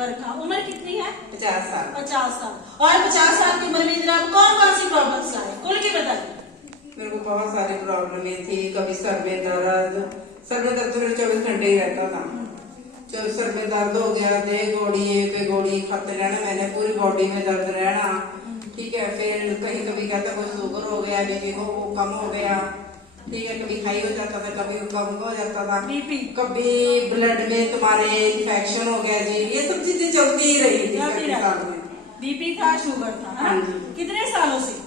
बरखा। उम्र कितनी है? 50 साल। 50 साल। और 50 साल की उम्र में जनाब कौन कौन सी प्रॉब्लम्स आए खुल के बताइए। मेरे को बहुत सारी प्रॉब्लम थी। कभी सर में दर्द तो मेरे 24 घंटे ही रहता था। जब सर में दर्द हो गया थे, गोली पे गोली खाते रहना, मैंने पूरी बॉडी में दर्द रहना। ठीक है, फिर कहीं कभी कहता कोई शुगर हो गया, बीपी को वो कम हो गया। ठीक है, कभी हाई हो जाता था, कभी कम हो जाता था, बीपी, कभी ब्लड में तुम्हारे इन्फेक्शन हो गया जी, ये सब चीजें चलती ही रही थी साल में। बीपी था, शुगर था, है ना? कितने सालों से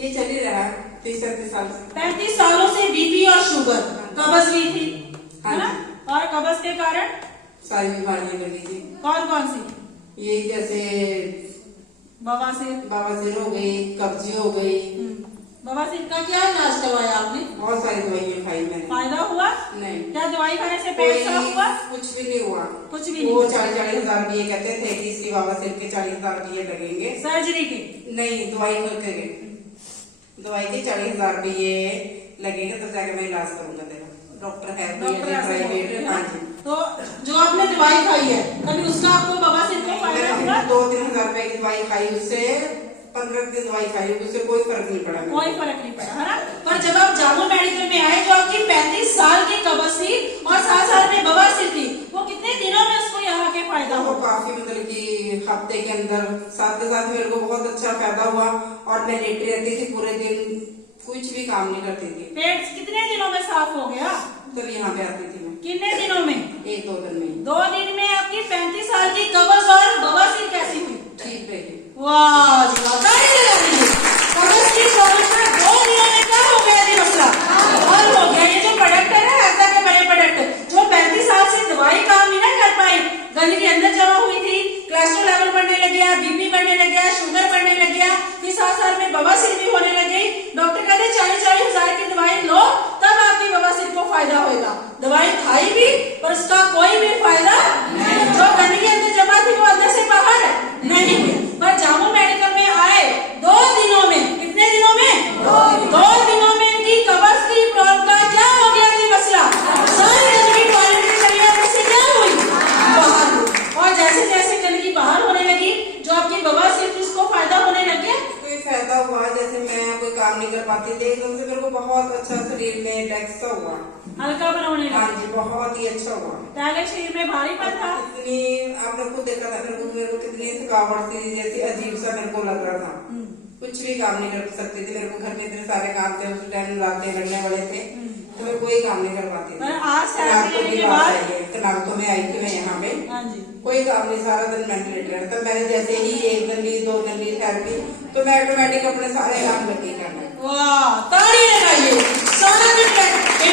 ये चल ही रहा है? 30-35 साल से। 35 सालों से बीपी और शुगर, कब्ज भी थी, है ना? और कब्ज के कारण सारी बीमारियां लगी थी। कौन कौन सी? ये जैसे बवासीर हो गई, कब्जी हो गई। बवासीर का क्या इलाज करवाया आपने? बहुत सारी दवाइयां खाई मैंने। फायदा हुआ? नहीं। क्या दवाई खाने से पेट साफ हुआ? कुछ भी नहीं हुआ। कुछ भी नहीं। वो 40-40 हजार रुपये कहते थे कि इसकी बवासीर के 40 हजार रुपये लगेंगे। सर्जरी के? नहीं, दवाई करके दवाई के 40 हजार रुपये लगेंगे, तो जाके मैं इलाज करूंगा तेरा। डॉक्टर है प्राइवेट। हाँ जी। तो जो आपने दवाई खाई है कभी उसका आपको बवासीर को फायदा हुआ? 2-3 हजार रुपए की दवाई खाई, उससे 15 दिन दवाई खाई, उससे कोई फर्क नहीं पड़ा। कोई फर्क नहीं पड़ा, है ना? पर जब आप जामो मेडिकल में आए, जो आपकी 35 साल की कब्ज थी और 7 साल में बवासीर थी, वो कितने दिनों में उसको यहाँ के फायदा वो हुआ? काफी मतलब कि हफ्ते के अंदर, साथ के साथ मेरे को बहुत अच्छा फायदा हुआ। और मैं लेटी रहती थी पूरे दिन, कुछ भी काम नहीं करती थी। पेट कितने दिनों में साफ हो गया? तब यहाँ पे आती थी मैं। कितने दिनों में? 1-2 दिन में। 2 दिन में आपकी 35 साल की कब्ज और बवासीर कैसी हुई? ठीक रही। वाह जी वाह, ताली लगा दीजिए। कब्ज की समस्या 2 दिनों में क्या हो गया जी मसला? हल हो गया। ये जो प्रोडक्ट है ना, ऐसा के बड़े प्रोडक्ट जो 35 साल से दवाई काम नहीं ना कर पाई, गंदगी अंदर जमा हुई थी, कोलेस्ट्रॉल लेवल बढ़ने लग गया, बीपी बढ़ने लग गया, शुगर बढ़ने लग गया, फिर 7 साल में बवासीर भी होने लग गई। डॉक्टर कहते 40-40 हजार की दवाई लो, तब आपकी बवासीर को फायदा होगा। दवाई खाई भी पर उसका कोई भी फायदा नहीं। जो गंदगी अंदर जमा थी वो अंदर से बाहर नहीं हुई। पर जामो मेडिकल में आए 2 दिनों में, कितने दिनों में? 2 दिनों में इनकी कब्ज की प्रॉब्लम का क्या हो गया जी मसला? सारी गंदगी टॉयलेट में चली गई, उससे क्या हुई? बाहर हुई। और जैसे जैसे गंदगी बाहर होने लगी, जो आपकी बवासीर थी उसको फायदा होने लग गया। कोई फायदा हुआ, जैसे मैं कोई काम नहीं कर पाती थी, एकदम से मेरे को बहुत अच्छा शरीर में रिलैक्स सा हुआ, हल्का बनाने लगा। हाँ जी, बहुत ही अच्छा हुआ। पहले शरीर में भारीपन था, इतनी आपने खुद देखा था मेरे को कितनी थकावट थी, जैसे अजीब सा मेरे को लग रहा था। कुछ भी काम नहीं कर सकती थी। मेरे को घर में इतने सारे काम थे, उस टाइम रातें लगने वाले थे, तो मैं कोई काम नहीं कर पाती थी। आज तनाव तो मैं आई थी मैं यहाँ पे, कोई काम नहीं, सारा दिन वेंटिलेटर है। तो मैंने जैसे ही 1 दिन ली 2 दिन ली थेरेपी, तो मैं ऑटोमेटिक अपने सारे काम लगी करना। वाह, ताली लगाइए। सारा दिन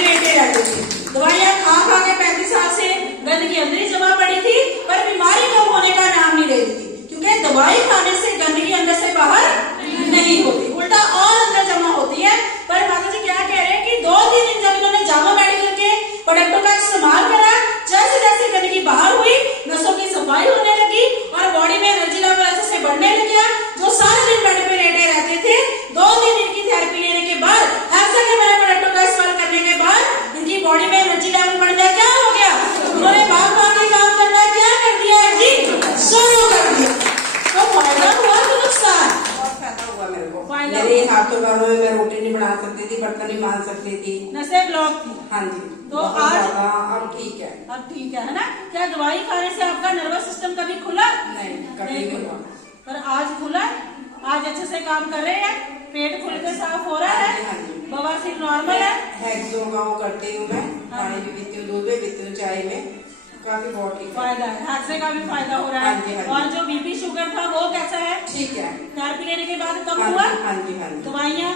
लेटे रहते थे, दवाइयाँ खा खा के 35 साल से गंदगी अंदर ही जमा पड़ी थी, पर बीमारी कम होने का नाम नहीं ले रही थी, क्योंकि दवाई खाने से गंदगी अंदर से बाहर नहीं होती, उल्टा और अंदर जमा होती है। पर माता जी क्या कह रहे हैं कि 2-3 दिन जब इन्होंने जामो मेडिकल के प्रोडक्टों का इस्तेमाल करा, जैसे जैसे गंदगी बाहर हुई, नसों की सफाई होने लगी और बॉडी में एनर्जी लेवल ऐसे से बढ़ने लग गया। जो सारे दिन बेड पे लेटे रहते थे, 2 दिन इनकी थेरेपी लेने के बाद, ऐसा के मेरे प्रोडक्टों का इस्तेमाल करने के बाद इनकी बॉडी में एनर्जी लेवल बढ़ गया। क्या हो गया? उन्होंने बाकी काम करना क्या कर दिया है जी? शुरू कर दिया। तो फायदा हुआ कि नुकसान? बहुत फायदा हुआ मेरे को। मेरे हाथों पैरों में मैं रोटी नहीं बना सकती थी, बर्तन नहीं मान सकती थी, नसें ब्लॉक थी। हाँ जी। तो आज अब ठीक है। अब ठीक है ना? क्या दवाई खाने से आपका नर्वस सिस्टम कभी खुला? नहीं, कभी नहीं खुला। पर आज खुला, आज अच्छे से काम कर रहे हैं, पेट खुल के साफ हो रहा है, बवासीर नॉर्मल है। हैक्सो का वो करती हूँ मैं, पानी भी पीती हूँ, दूध भी पीती हूँ, चाय में, काफी बहुत ठीक फायदा है, हैक्से का भी फायदा हो रहा है। और जो बीपी शुगर था वो कैसा है? ठीक है। थेरेपी लेने के बाद कम हुआ? हाँ जी, हाँ जी। दवाइयाँ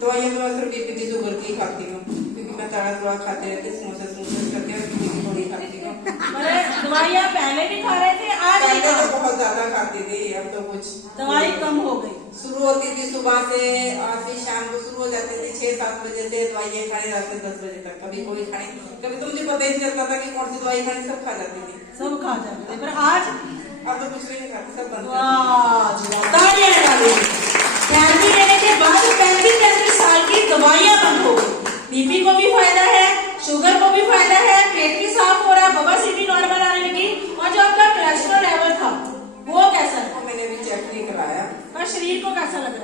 तो मैं सिर्फ बीपी की शुगर की खाती हूँ, क्योंकि मैं तड़ा खाते रहती, समोसे करके बीपी की थोड़ी खाती हूँ। दवाइयाँ पहले भी खा रहे थे, आज पहले तो बहुत ज्यादा खाती थी, अब तो कुछ दवाई कम हो गई। शुरू होती थी सुबह से और फिर शाम को शुरू हो जाती थी 6-7 बजे से दवाइयाँ खाने, रात में 10 बजे तक, कभी कोई खाने, कभी तो मुझे पता ही नहीं चलता था कि कौन सी दवाई खानी, सब खा जाती थी, सब खा जाते थे। पर आज अब तो कुछ भी नहीं खाती, सब बंद। थेरेपी लेने के बाद 35-35 साल की दवाइयाँ बंद हो गई। बीपी को भी फायदा है, शुगर को भी फायदा है, पेट भी साफ हो रहा है, बवासीर भी नॉर्मल आने लगी, और जो आपका कोलेस्ट्रॉल लेवल था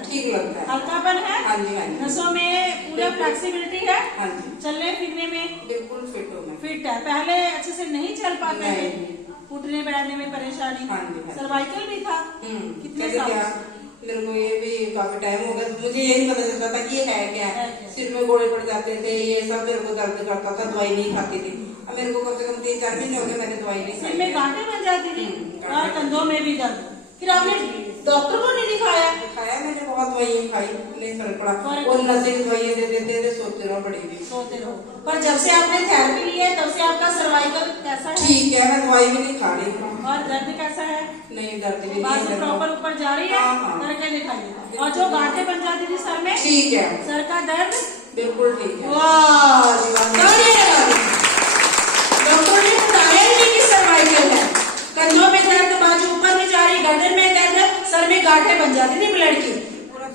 ठीक लगता है। हल्कापन है, हाँ जी हाँ जी नसों में पूरा फ्लेक्सिबिलिटी है, हाँ जी चलने फिरने में बिल्कुल फिट हूँ मैं। फिट है। पहले अच्छे से नहीं चल पाते थे, नहीं। उठने बैठने में परेशानी, हाँ जी, हाँ जी। सर्वाइकल भी था। कितने कहते साल क्या से? मेरे को ये भी काफी टाइम हो गया, मुझे ये नहीं पता चलता था कि ये है क्या है क्या? सिर में गोले पड़ जाते थे, ये सब मेरे को दर्द करता था, दवाई नहीं खाती थी। अब मेरे को कम से कम 3-4 महीने हो गए मैंने दवाई नहीं सिर खाई में है। गांठें बन जाती थी गांठें और कंधों में भी दर्द। फिर आपने डॉक्टर को नहीं दिखाया? खाया मैंने, बहुत दवाइयाँ खाई, नहीं फर्क पड़ा। फर्क- और नशे की दवाइयाँ दे देते थे, सोचते रहो पड़ी भी। सोते रहो। पर जब से आपने थेरेपी ली है तब से आपका सर्वाइकल कैसा है ठीक है, मैं दवाई भी नहीं खा रही हूँ। और दर्द कैसा है? नहीं दर्द भी नहीं बात है। प्रॉपर ऊपर जा रही है, हाँ, हाँ। करके दिखाइए। और जो गांठें बन जाती थी सर में, ठीक है, सर का दर्द, बिल्कुल ठीक है। वाह जी वाह, तालियां लगा दीजिए। डॉक्टर ने बताया ही नहीं कि सर्वाइकल है। कंधों में दर्द, बाजू ऊपर में जा रही, गर्दन में दर्द, सर में गांठें बन जाती थी ब्लड की,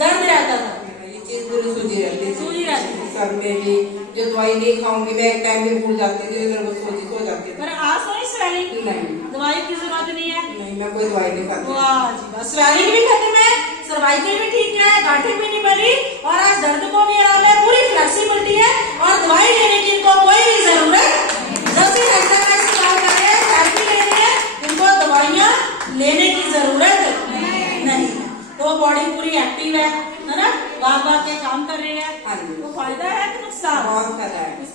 दर्द रहता था। ये चीज पूरी सूजी रहती थी। सूजी रहती थी। सर में भी जो दवाई नहीं खाऊंगी मैं, एक टाइम भी भूल जाती थी, मेरे को सूजी हो जाती थी। पर आज तो नहीं स्वेलिंग, नहीं दवाई की जरूरत नहीं है। नहीं, मैं कोई दवाई नहीं खाती। वाह जी वाह, स्वेलिंग भी खत्म है, सर्वाइकल भी ठीक है, गांठें भी नहीं बनी और आज दर्द को भी आराम है, पूरी फ्लेक्सिबिलिटी है और दवाई लेने की इनको कोई भी जरूरत। जब से एक्सरसाइज स्टार्ट कर रहे हैं, थेरेपी ले रहे हैं, इनको दवाइयाँ लेने की जरूरत नहीं है। तो बॉडी पूरी एक्टिव है ना, बार बार के काम कर रही है। हाँ जी। तो फायदा है कि नुकसान? बहुत फायदा है।